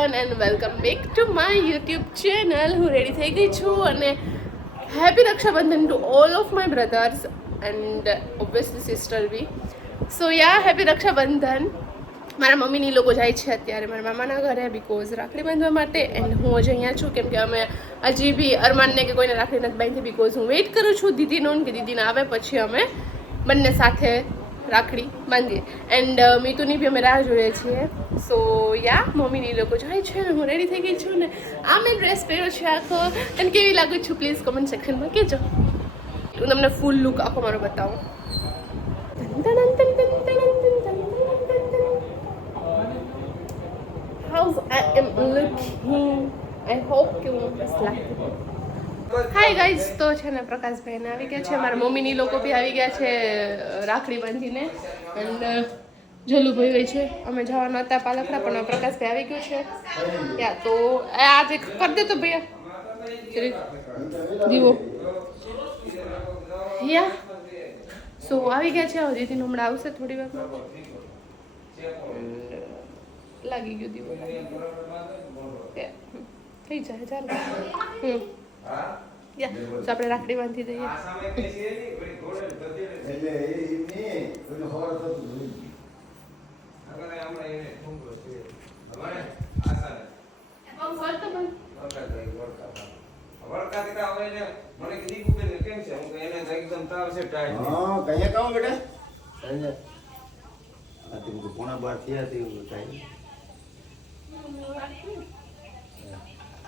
Everyone and welcome back to my YouTube channel. હું ready થઈ ગઈ છું અને happy Rakshabandhan to all of my brothers and obviously sister બી. So ya happy Rakshabandhan. મારા મમ્મીની લોકો જાય છે અત્યારે મારા મામાના ઘરે બિકોઝ રાખડી બાંધવા માટે એન્ડ હું જ અહીંયા છું કેમ કે અમે હજી બી અરમાનને કે કોઈને રાખડી નથી બાંધી બિકોઝ હું વેઇટ કરું છું દીદીનો કે દીદીને આવે પછી અમે બંને સાથે રાખડી બાંધીએ એન્ડ મીતુની બી અમે રાહ જોઈએ છીએ. સો યા મમ્મીની લોકો જાય છે હું રેડી થઈ ગઈ છું ને આ મેં ડ્રેસ પહેર્યો છે આખો અને કેવી લાગુ છું પ્લીઝ કમેન્ટ સેક્શનમાં કહેજો. હું તમને ફૂલ લુક આખો મારો બતાવું. How I am looking. I hope કે હું મસ્ત લાગતી હોય. હાય ગાઈઝ, તો છે ને પ્રકાશભાઈને આવી ગયા છે, મારા મમ્મીની લોકો બી આવી ગયા છે રાખડી બાંધીને એન્ડ જલુભાઈ હોય છે. અમે જવાના હતા પાલકડા પણ પ્રકાશભાઈ આવી ગયો છે યા તો આજે કરી દે તો ભૈયા દીવો યા. સો આવી ગયા છે દીદીનું હમણાં આવશે થોડી વારમાં. લાગી ગયો દીવો થઈ જાય ચાલો. યા તો આપણે રાખડી બાંધી દઈએ.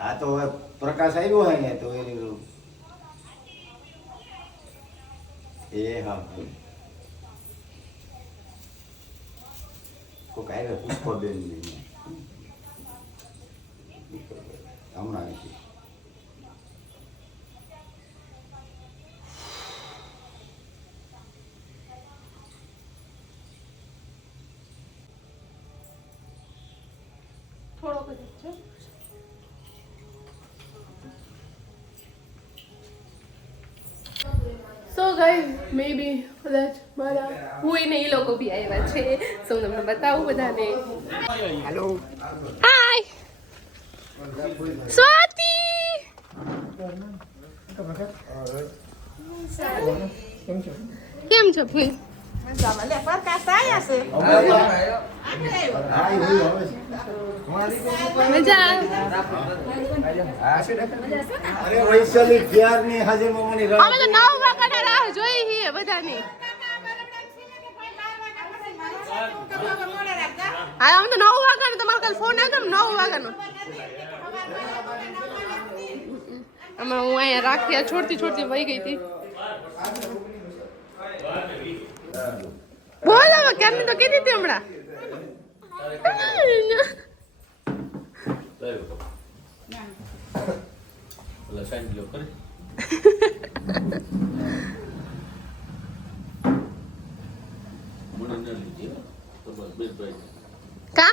આ તો હવે પ્રકાશ આવ્યો હોય ને તો એ હા કોક આવ્યા પુષ્પાબેન હમણાં નથી. થોડોક જ છે. સો ગાઈઝ મે બી કદાચ મારા હું ને એ લોકો બી આવ્યા છે. સો હું તમને બતાવું બધાને. Hello hi Swati. કેમ છો ફૂલ? હું અહીંયા રાખ્યા છોડતી વહી ગઈ હતી. બોલ હવે કેમની તો કીધી હતી હમણાં. કા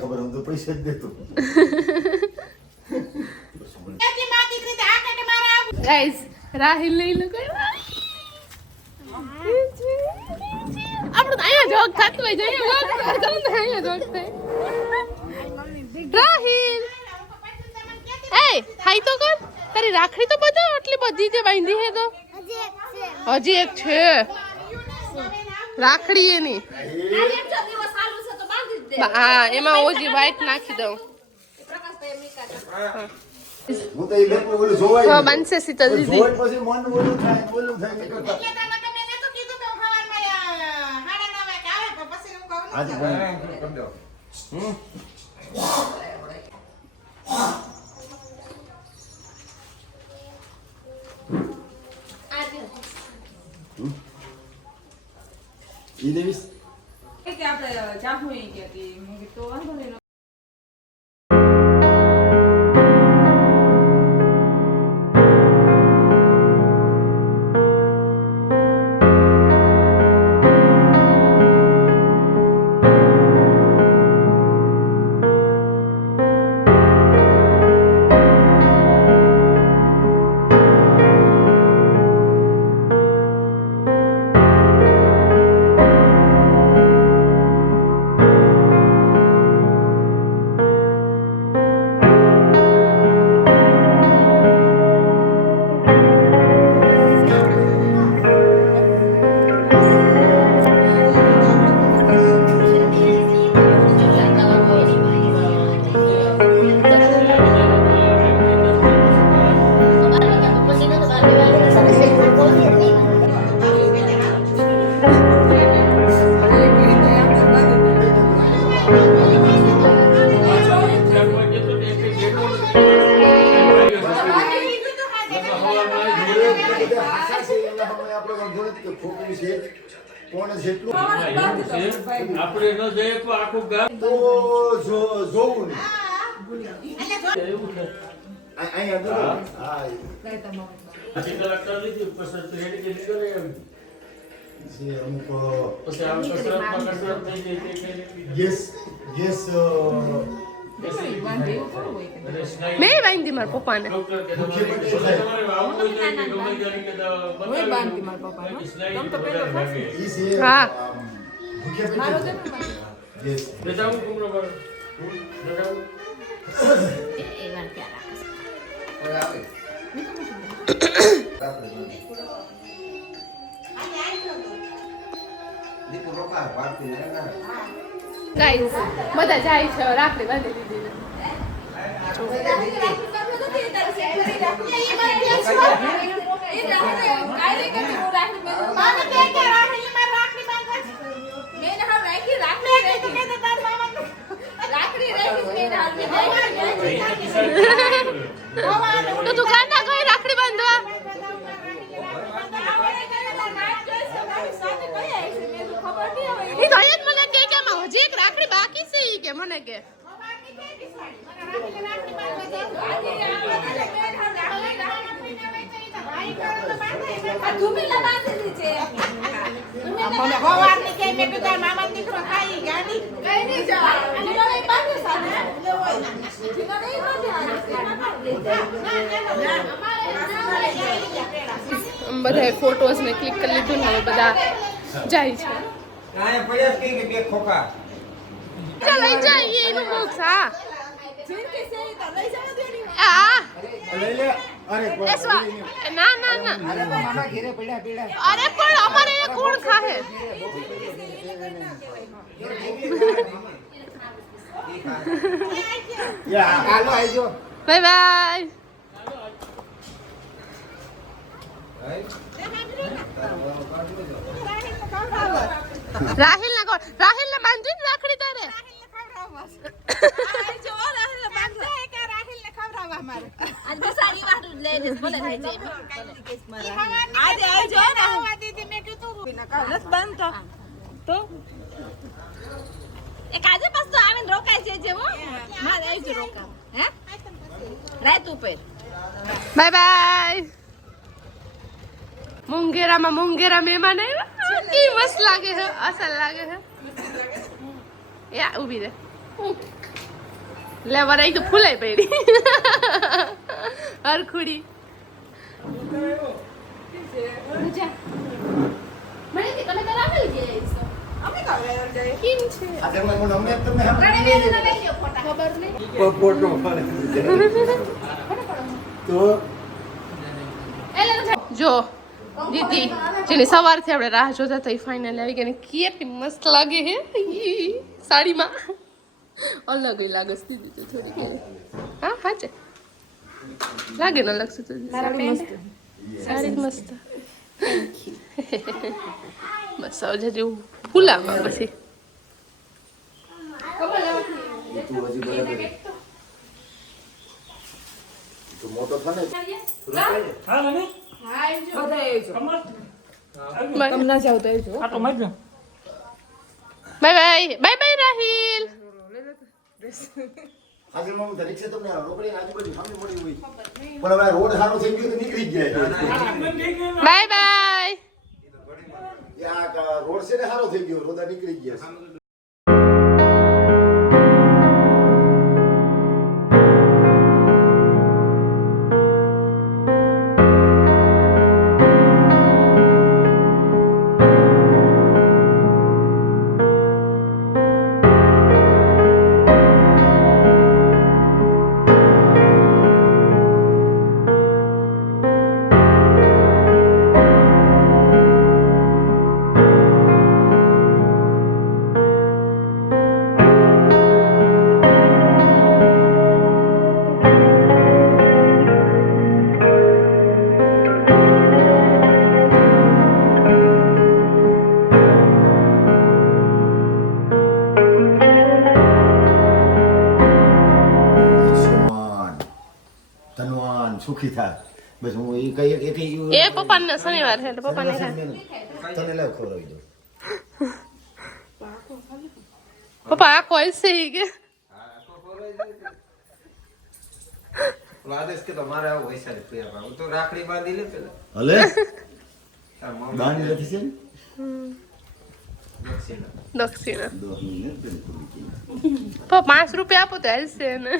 ખબર હું તો પૈસા જ દેતો. ગાઈઝ રાહિલ લઈ લો કોઈ આપણે તો અહીંયા જોગ થતું હોય જોઈએ અહીંયા જોગ થાય. રાહિલ એ હાઈ તો કર તારી રાખડી તો બધા આટલી બધી જે બાંધી હે તો હજી એક છે રાખડી એની હા એમાં ઓજી વ્હાઈટ નાખી દઉં હું તો એ લેપો ઓલું જોવાય હા બનશે શીતલ દીદી જોવાય પછી મન ઓલું થાય નહીં કરતા આજે કરી દો ઈ દેવીસ કે આપણે જાહું એ કે તો વાંધો નહીં આપણે ન જઈએ તો આખું ગામ તો જોવું અહીંયા હા પછી કલાક કરી દીધી પછી રેડી કરી કરે એમ છે અમુક પછી આમ કસરતમાં કસરત થઈ ગઈ તે ગેસ ગેસ મેં બાંધી મારા પપ્પાને ડોક્ટર કે તમારે આવું કોઈ જાય કે ગમે ત્યારે કે હું બાંધતી મારા પપ્પાનો તમ તો પેલો ખાસ ઈ છે હા. મારો તો ગેસ બતાવું કુમરો પર બતાવું ગાઈસ બધા જાય છે રાખડી બાંધી દીધી તો દુકાન ના ગઈ રાખડી બાંધવા ઈ તો આજ મને કે આમાં હજી એક રાખડી બાકી છે ઈ કે મને કે બધા ફોટોસ ને ક્લિક કરી લીધું ને હવે બધા જાય છે આયા પડ્યા છે કે બે ખોખા ચાલ લઈ જાય એનું બોક્સ હા આ લઈ લે અરે ના ના ના અરે મામા ઘરે પડ્યા પડ્યા અરે પણ અમારે એ કોણ ખાહે યા હાલો આવજો બાય બાય રાહિલ ના રાહિલ ને બાંધી ને રાખડી તારે બાય બાય મુંગેરામાં મુંગેરા મહેમાન આવ્યા ઈ મસ્ત લાગે છે અસલ લાગે છે યા ઊભી રે લે વરાઈ તો ફૂલાઈ પડી હરખુડી મને કે તમે તો રાખેલી છે અમે કેમ છે આજે મને અમને તમને ખબર નહીં ફોટો તો જો દીદી જેની સવારથી આપણે રાહ જોતા હતા એ ફાઇનલ આવી ગઈ અને કેટલી મસ્ત લાગે હે ઈ સાડીમાં અલગ લાગે છે દીદી તો થોડી કે હા હા છે લાગે ન લાગશે તો સાડી મસ્ત બસ હવે જેવું ફૂલામાં પછી તું હજી બરાબર તું મોટો થાય હા ને તમે ના જાવ તો આવજો આ તો મત bye bye bye bye Rahil આજે હું રિક્ષા તમને રોકડી આજુબાજુ સામે મળી હોય પણ હવે રોડ સારો થઈ ગયો તો નીકળી જ જાય બાય બાય યા રોડ છે ને સારો થઈ ગયો રોડા નીકળી ગયા સુખી થા બસ હું એ કઈ એ પપ્પાને શનિવાર છે એટલે પપ્પાને તને લાવ ખવડાવી દઉં પપ્પા આ કોઈ છે કે આદેશ કે તમારે આવું પૈસા ને પૈયા હું તો રાખડી બાંધી લે પેલા હલે તાર મમ્મી બાંધી નથી છે ને દક્ષિણા 10 મિનિટ પપ્પા 5 રૂપિયા આપો તો હાલશે ને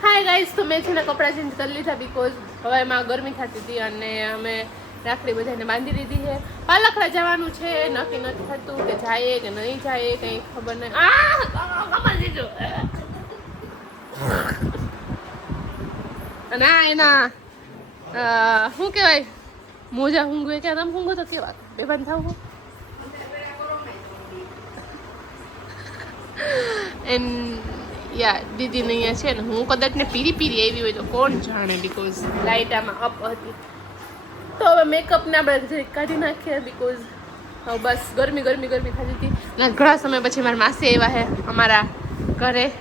હાય ગાઈસ તો મેં છે ને કપડાં ચેન્જ કરી લીધા બીકોઝ હવે એમાં ગરમી થતી હતી અને અમે રાખડી બધાને બાંધી લીધી છે પાલખડા જવાનું છે નક્કી નથી થતું કે જાય કે નહીં જાય કંઈ ખબર નહીં અને આ એના શું કહેવાય મોજા ઊંઘવે કે તમે ઊંઘો તો કેવા બેભાન થાવ એન્ડ યા દીદીને અહીંયા છે ને હું કદાચ ને પીરી પીરી આવી હોય તો કોણ જાણે બીકોઝ લાઇટ આમાં અપ હતી તો હવે મેકઅપને આપણે જરીક કાઢી નાખીએ બીકોઝ હવે બસ ગરમી થતી હતી અને ઘણા સમય પછી મારા માસી આવ્યા છે અમારા ઘરે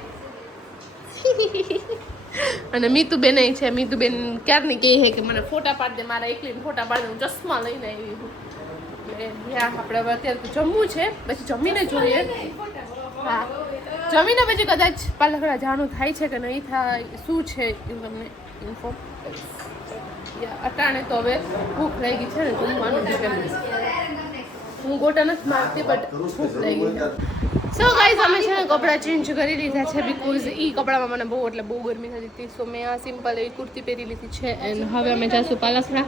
અને મીતુબેન છે મીતુબેન ક્યારની કહે છે કે મને ફોટા પાડી દે મારા એકલીને ફોટા પાડી દે હું ચશ્મા લઈને આવી હું એટલે યા આપણે હવે અત્યારે તો જમવું છે પછી જમીને જોઈએ હા જમીને પછી કદાચ પાલખડા જવાનું થાય છે કે નહીં થાય શું છે એ તમને ઇન્ફોર્મ કરીશ અટાણે તો હવે ભૂખ લાગી છે ને જમવાનું છે હું ગોટા નથી મારતી બટ ભૂખ લાગી સો ગાઈઝ અમે છે ને કપડાં ચેન્જ કરી લીધા છે બીકોઝ એ કપડામાં મને બહુ એટલે બહુ ગરમી થતી હતી સો મેં આ સિમ્પલ એવી કુર્તી પહેરી લીધી છે એન્ડ હવે અમે જઈશું પાલખડા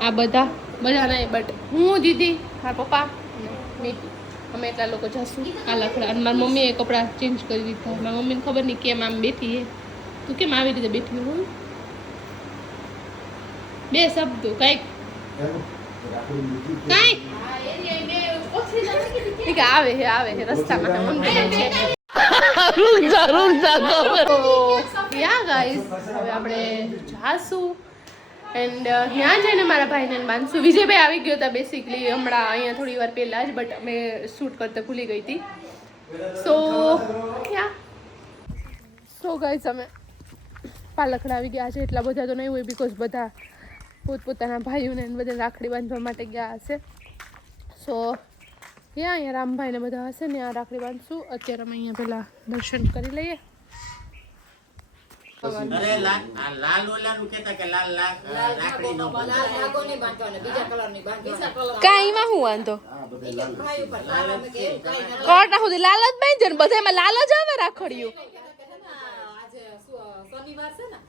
આ બધા નહીં બટ હું દીદી મારા પપ્પા મીઠી અમે એટલા લોકો જઈશું પાલખડા અને મારી મમ્મીએ કપડાં ચેન્જ કરી દીધા મારી મમ્મીને ખબર નહીં કેમ આમ બેઠી હે તું કેમ આવી રીતે બેઠી હું બે શબ્દો કંઈક આવે છે રસ્તામાં યા ગાઈસ હવે આપણે જાશું એન્ડ ત્યાં જઈને મારા ભાઈને બાંધશું વિજયભાઈ આવી ગયો હતા બેસિકલી હમણાં અહીંયા થોડી વાર પહેલાં જ બટ અમે શૂટ કરતા ભૂલી ગઈ હતી સો ગાઈસ અમે પાલખડા આવી ગયા છે એટલા બધા તો નહીં હોય બીકોઝ બધા પોતપોતાના ભાઈઓને બધા રાખડી બાંધવા માટે ગયા હશે સો અહીંયા રામભાઈને બધા હશે ને આ રાખડી બાંધશું અત્યારે અમે અહીંયા પહેલાં દર્શન કરી લઈએ અરે લાલ ઓલાનું કહેતા કે લાલ રાખડી નો કાંઈમાં હું વાંધો કોટા સુધી લાલ જ બાંધ્યો ને બધામાં લાલ જ આવે રાખડીયું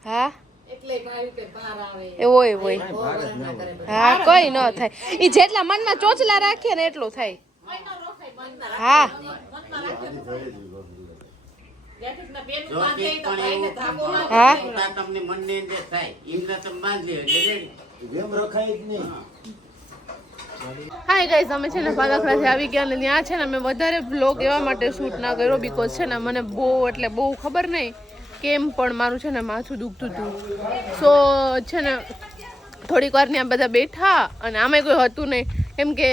હા એ હોય હોય હા કોઈ ન થાય ઈ જેટલા મનમાં ચોચલા રાખીએ ને એટલું થાય હા જોતી પણ એવું હા પોતા તમને મનની અંદર થાય એમને તમે બાંધી લ્યો એટલે ready. એમ રખાય જ નહીં. હાય ગાઈઝ અમે છે ને પાલખરાથી આવી ગયા ને ત્યાં છે ને અમે વધારે બ્લોગ એવા માટે શૂટ ના કર્યો બીકોઝ છે ને મને બહુ એટલે બહુ ખબર નહીં કેમ પણ મારું છે ને માથું દુખતું હતું સો છે ને થોડીક વાર ત્યાં બધા બેઠા અને આમે કોઈ હતું નહીં કેમ કે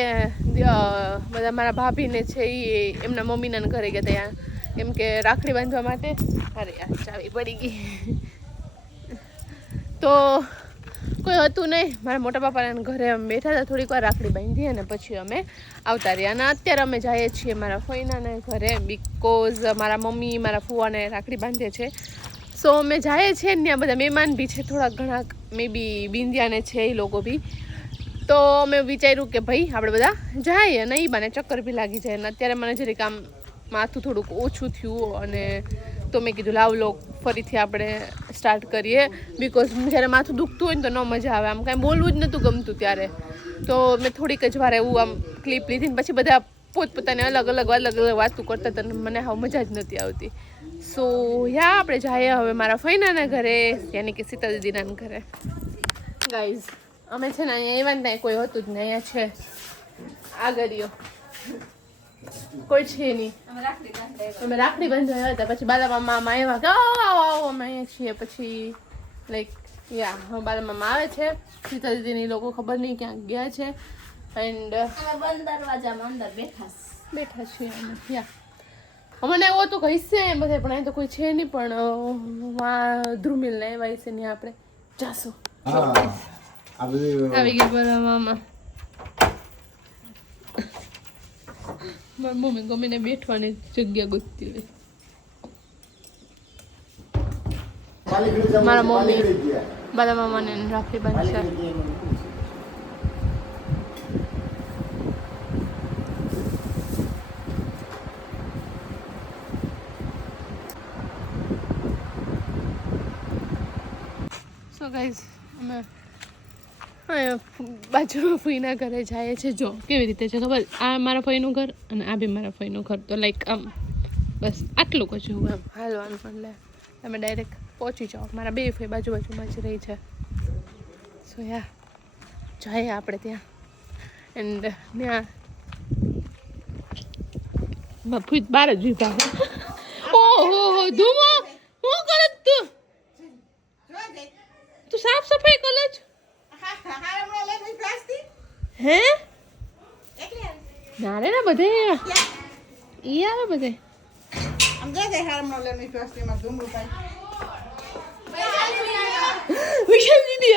બધા મારા ભાભીને છે એ એમના મમ્મીના ઘરે ગયા ત્યાં કેમ કે રાખડી બાંધવા માટે અરે યાર ચાવી પડી ગઈ તો કોઈ હતું નહીં મારા મોટા બાપાના ઘરે અમે બેઠા હતા થોડીક વાર રાખડી બાંધી અને પછી અમે આવતા રહ્યા અને અત્યારે અમે જઈએ છીએ મારા ફોઈનાના ઘરે બીકોઝ મારા મમ્મી મારા ફુવાને રાખડી બાંધે છે સો અમે જઈએ છીએ ને ત્યાં બધા મહેમાન બી છે થોડાક ઘણા મે બી બિંદિયાને છે એ લોકો બી તો અમે વિચાર્યું કે ભાઈ આપણે બધા જઈએ અને એ બાને ચક્કર બી લાગી જાય અને અત્યારે મને જરીક આમ માથું થોડુંક ઓછું થયું અને તો મેં કીધું લાવ લો ફરીથી આપણે સ્ટાર્ટ કરીએ બીકોઝ જ્યારે માથું દુખતું હોય ને તો ન મજા આવે આમ કાંઈ બોલવું જ નહોતું ગમતું ત્યારે તો મેં થોડીક જ વાર એવું આમ ક્લિપ લીધી ને પછી બધા પોતપોતાને અલગ અલગ વાતો કરતા હતા અને મને હવે મજા જ નથી આવતી સો યા આપણે જઈએ હવે મારા ફઈનાના ઘરે યાની કે સીતા દીદીના ઘરે ગાઈઝ અમે છે ને અહીંયા એવા ને કોઈ હતું જ નહીં અહીંયા છે આગળીઓ કોઈ છે નહીં અમે રાખડી બાંધવા આવ્યા હતા પછી બાલા મામા આવ્યા કે આવો આવો અમે અહીંયા છીએ પછી લાઈક યા હવે બાલા મામા આવે છે સીતા દીદીની લોકો ખબર નહીં ક્યાં ગયા છે એન્ડ બંધ દરવાજામાં અંદર બેઠા છીએ અમે યા મને એવું હતું કે હિસ્સે બધે પણ અહીં તો કોઈ છે નહીં પણ ધ્રુમિલ ને એવા હિસ્સે નહીં આપણે જાશું હા આ બધું આવી ગયા બાલા મામા મારી મમ્મી ગમીને બેઠવાની જગ્યા ગોતતી હોય મારા મમ્મી બાલા મામાને રાખડી બાંધશે સો ગાઈઝ અમે બાજુમાં ફઈના ઘરે જાય છે જો કેવી રીતે છે ખબર આ મારા ફઈનું ઘર અને આ બી મારા ફઈનું ઘર તો લાઈક આમ બસ આટલું જ જોવું આમ હાલવાનું પણ લે તમે ડાયરેક્ટ પહોંચી જાઓ મારા બે ફઈ બાજુમાં જ રહી છે સો યા જઈએ આપણે ત્યાં એન્ડ ત્યાં બાપુ બાર જ વિભાગ ઓહો ધૂમો શું કરે તું તું સાફ સફાઈ કરે છે હે ના રે ના બધે ઈ આવે બધે વિશાલ દીદી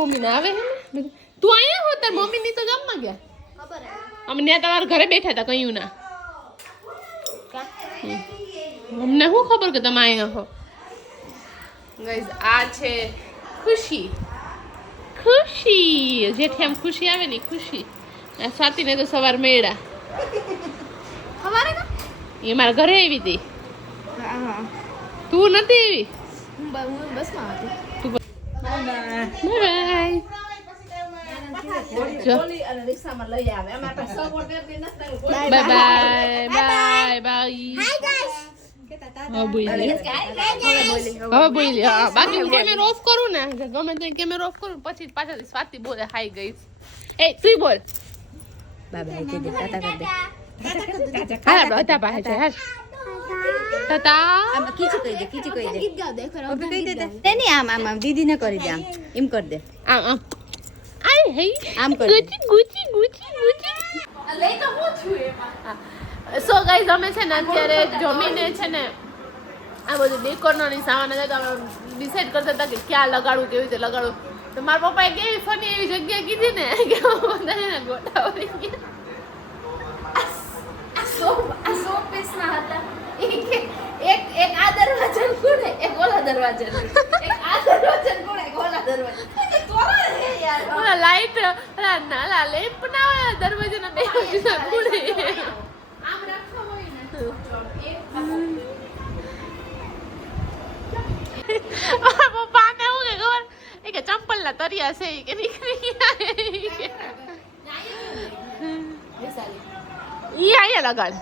મમ્મી ના આવે હે તું અહીંયા હો તાર મમ્મી ની તો ગામમાં ગયા અમે ત્યાં તમારા ઘરે બેઠા હતા કયું ના અમને શું ખબર કે તમે અહીંયા હો ગાઈઝ આ છે ખુશી ખુશી જેથી આમ ખુશી આવે ને ખુશી આ સ્વાતિને તો સવાર મેળા એ મારા ઘરે આવી હતી તું નથી એવી બસમાં હતી બાય રિક્ષામાં લઈ આવે અમારે પાસે support bye bye bye bye હવે બોલી હા બાકી હું કેમેરો ઓફ કરું ને ગમે તે કેમેરો ઓફ કરું પછી પાછળથી સ્વાતિ બોલે હાઈ ગઈ એ તું બોલ બાય બાય કે દે ટાટા કર દે હા બધા પાસે છે હાલ ટાટા આમ કીચી કહી દે ગીત ગાવ દે ખરો કહી દે તે નહીં આમ દીદીને કરી દે આમ એમ કર દે આમ આમ આઈ હે આમ કર ગુચી લઈ તો હું છું એમાં સો ગાઈઝ અમે છે ને અત્યારે જમીને છે ને આ બધું ડેકોરનો ની સામાન હતા તો અમે ડિસાઈડ કરતા હતા કે ક્યાં લગાડવું કેવી રીતે લગાડવું તો મારા પપ્પાએ કેવી ફની એવી જગ્યા કીધી ને કે બધાને ગોટા વળી ગયા. આ સો પીસના હતા ઈ કે એક આ દરવાજા કોને એક ઓલા દરવાજા એક આ દરવાજા કોને એક ઓલા દરવાજા એ તોરા હે યાર ઓલા લાઈટ ના લેમ્પ ના હોય દરવાજાના બે બાજુના ખૂણે. આમ રાખવા હોય ને પપ્પાને એવું કે ખબર એ કે ચંપલના તરિયા છે ઈ કે નીકળી ગયા ઈ કે. ઈ અહીંયા લગાડ.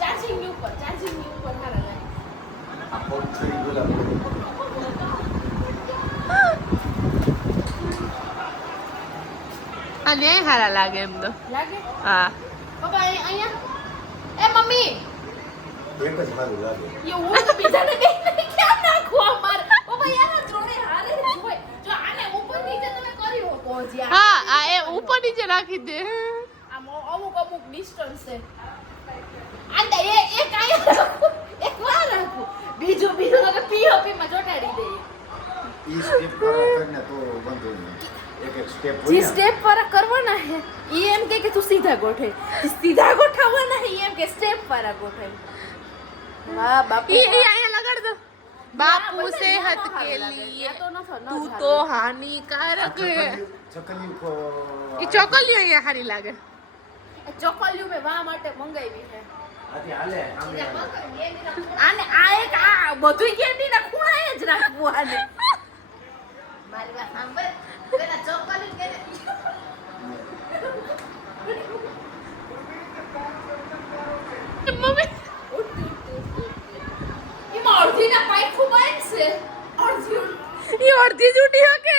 ચાર્જિંગ ની ઉપર હારા લાગે આ પગ છરી બોલા અને હારા લાગે એમ તો. લાગે હા પપ્પા અહીંયા એ મમ્મી એક જ સારું લાગે ये वो तो બીજાને કઈ ક્યાં નાખવા મારે પપ્પા યાર ત્રણે હારે જોય જો આને ઉપર નીચે તમે કરી શકો જ યાર હા આ એ ઉપર નીચે રાખી દે. આમ અમુક ડિસ્ટન્સ છે આંડા એ કાય એક વાર રાખું બીજું તો કે પીઓપી માં ચોટાડી દઈએ ઈ સ્ટેપ કરીને તો બંધ હોય એક સ્ટેપ જે હોય સ્ટેપ પર કરવાના હે ઈ એમ કે તું સીધા ગોઠે સીધા ગોઠવવાના હે ઈ એમ કે સ્ટેપ પર ગોઠે વાહ બાપુ ઈ અહીંયા લગાડ દો. बापू सेहत के लिए तू तो हानिकारक है. ये ચોકલીઓ અહીંયા હારી લાગે. ચોકલીઓ મેં વા માટે મંગાવી છે આથી હાલે આમે આને આ એક આ બધું કેન્ડી ના ખૂણાએ જ રાખવું આને મારી વાત સાંભળ પેલા ચોકલી કે મમ્મી ઈમાં અડધી ના પાઈ ખુબાય છે અડધી ये અડધી જૂટી હો કે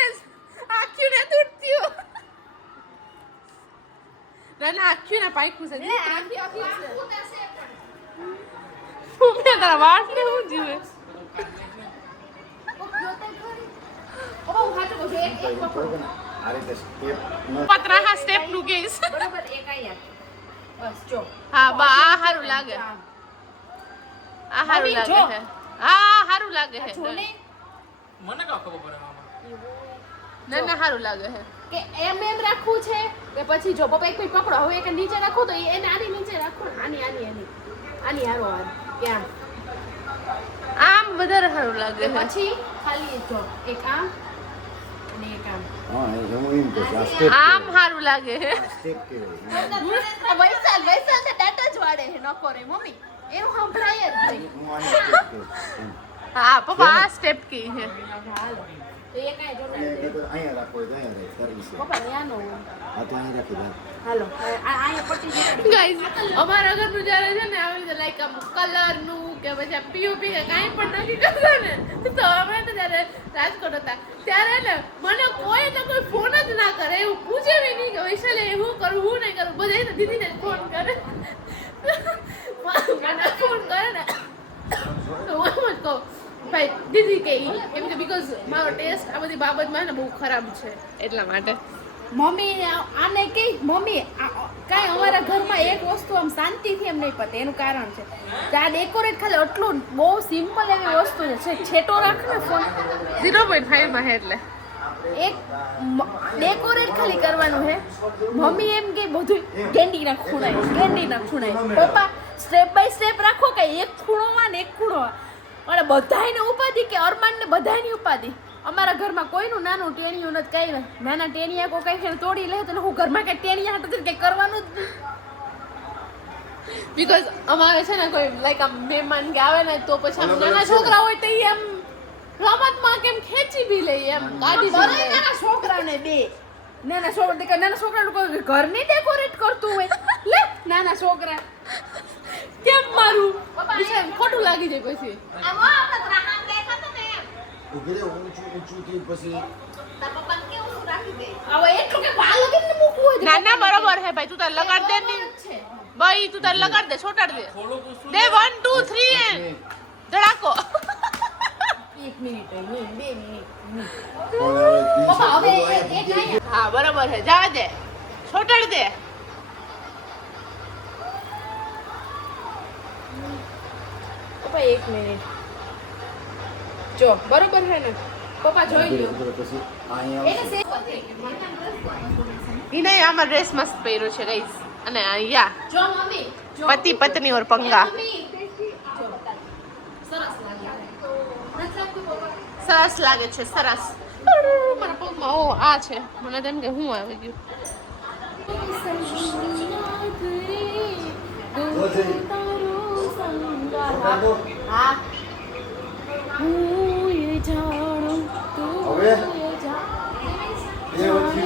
આખ્યું ને તૂટતી હો. ના આખ્યું ના પાઈકું છે. ને આખી આખી છે મમ્મી તારા વાળ ને હું જીવે. ઓ હાટો બોલ એક પકડો આ રીતે સ્ટેપ પતરા હા સ્ટેપ નું કેસ. બરાબર એક આયા બસ જો હા બા આ હારું લાગે. આ હારું મમ્મી, લાગે જો. છે. હા હારું લાગે છે. જો ને મને કા ખબર પડે મામા ના હારું લાગે છે. કે એમ રાખવું છે કે પછી જો પપ્પા એક પછી પકડો હવે એક નીચે રાખો તો એને આની નીચે રાખો આની હારો હાર ક્યાં આમ વધારે હારું લાગે છે. પછી ખાલી જો એક આમ અને એક આમ હા એ હું એમ કહું છું, આ સ્ટેપ આમ હારું લાગે છે. સ્ટેપ કેવાય વૈસાલ ને ડાટા જ વાડે છે નકો રે મમ્મી એનું સંભળાય જ નહીં હું આની સ્ટેપ કહું છું. હા પપ્પા આ સ્ટેપ કી છે. હાલો તો એ કાંઈ જરૂર એટલે નથી તો અહીંયા રાખો હોય તો અહીંયા રાખ સર્વિસ પપ્પા ન્યાનો આ તો અહીં રાખી દે હાલો અહીંયા પટ્ટી જડી ગાઈઝ અમારા ઘરનું જ્યારે છે ને આવી રીતે લાઈક આમ કલરનું કે પછી આ પીઓપી કે કાંઈ પણ નથી કરતા ને તો અમે તો જ્યારે રાજકોટ હતા ત્યારે ને મને કોઈ તો કોઈ ફોન જ ના કરે એવું પૂછે બી નહીં કે વૈશાલી હું કરું હું નહીં કરું બધા તો દીદીને જ ફોન કરે મને ફોન કરે ને તો હું એમ જ કહું ભાઈ દીદી કે એમ કે બીકોઝ મારો ટેસ્ટ આ બધી બાબતમાં ને બહુ ખરાબ છે એટલા માટે. મમ્મી આને કે મમ્મી કાંઈ અમારા ઘરમાં એક વસ્તુ આમ શાંતિથી એમ નહીં પતે એનું કારણ છે આ ડેકોરેટ ખાલી એટલું બહુ સિમ્પલ એવી વસ્તુ છે છેટો રાખ ને ફોન 0.5 માં છે એટલે એક ડેકોરેટ ખાલી કરવાનું છે મમ્મી એમ કે બધું કેન્ડીના ખૂણાય પપ્પા સ્ટેપ બાય સ્ટેપ રાખો કે એક ખૂણોમાં ને એક ખૂણોમાં અને બધાયને ઉપાધિ કે અરમાનને બધાયની ઉપાધિ અમારા ઘરમાં કોઈનું નાનું ટેણિયું નથી કઈ નહીં નાના ટેણિયા કોઈ કઈ છે તોડી લે તો હું ઘરમાં કઈ ટેણિયા હાટું કઈ કરવાનું જ નહીં બીકોઝ અમારે છે ને કોઈ લાઈક આમ મહેમાન કે આવે ને તો પછી આમ નાના છોકરા હોય તો ઈ આમ રમતમાં કેમ ખેંચી બી લે એમ કાઢી બી લે. નાના છોકરાને બે નાના છોકરાનું કોઈ ઘરની ડેકોરેટ કરતું હોય લે નાના છોકરા કેમ મારું બીજા ખોટું લાગી જાય પછી. ઉભી રે ઊંચું થી પછી હવે એટલું કે પાલો કેમ મૂકવું હોય ના ના બરોબર હે ભાઈ તું તાર લગાડ દે ને છે ભાઈ તું તાર લગાડ દે છોટાડ દે થોડું પૂછું દે 1 2 3 એન્ડ ધડાકો. 1 મિનિટ 2 મિનિટ પણ હવે પપ્પા હવે એક અહીંયા હા બરોબર હે જા દે છોટાડ દે. પપ્પા 1 મિનિટ જો બરોબર છે ને પપ્પા જોઈ લો પછી અહીંયા એને આવશે. સે એને આમાં ડ્રેસ મસ્ત પહેર્યો છે ગાઈસ અને અહીંયા જો મમ્મી જો પતિ પત્ની ઓર પંગા મમ્મી જો સરસ લાગે છે. નથી લાગતું પપ્પા? સરસ લાગે છે સરસ મારા પગમાં ઓ આ છે મને તેમ કે હું આવી ગયું જો જઈ. હા હું એ જાણું તું હવે? એ જાણ. એ વચ્ચે.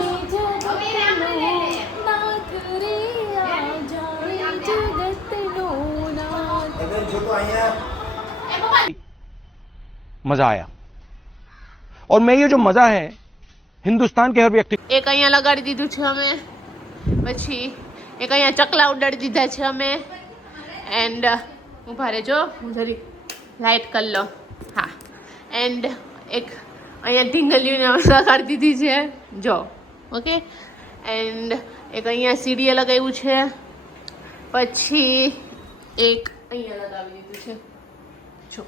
અને જો તો અહીંયા मजा आया और मैं ये जो मजा है हिंदुस्तान के हर व्यक्ति એક અહીંયા લગાડી દીધું છે અમે પછી એક અહીંયા ચકલા ઉડાડી દીધા છે અમે એન્ડ ઉભા રહેજો હું જરી લાઇટ કરી લો હા એન્ડ એક અહીંયા ઢીંગલીઓને લગાડી દીધી છે જો ઓકે એન્ડ એક અહીંયા સીડીએ લગાવ્યું છે પછી એક અહીંયા લગાવી દીધું છે જો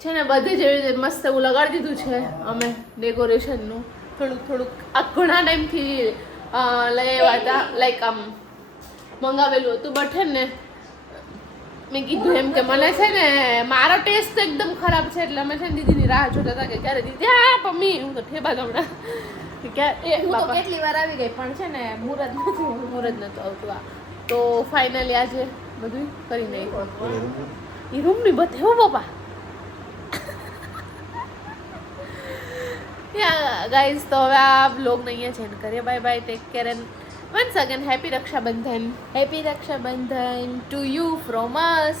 છે ને બધી જેવી રીતે મસ્ત એવું લગાડી દીધું છે અમે ડેકોરેશનનું થોડુંક આ ઘણા ટાઈમથી લગાવ્યા હતા લાઈક આમ મંગાવેલું હતું બટ છે ને મેં કીધું એમ કે મને છે ને મારો ટેસ્ટ તો એકદમ ખરાબ છે એટલે અમે છે ને દીદીની રાહ જોતા હતા કે ક્યારે દીદી હા મમ્મી હું તો ઠેબા હમણાં ક્યારે એ હું તો બાપા કેટલી વાર આવી ગઈ પણ છે ને મુહૂર્ત નથી મુહૂર્ત નહોતું આવતું આ તો ફાઇનલી આજે બધું કરી નાખ્યું એ રૂમની બધી હો પપ્પા યા ગાઈઝ તો હવે આ બ્લોગને અહીંયા સેન્ડ કરીએ bye bye take care and once again happy Rakshabandhan happy Rakshabandhan to you from us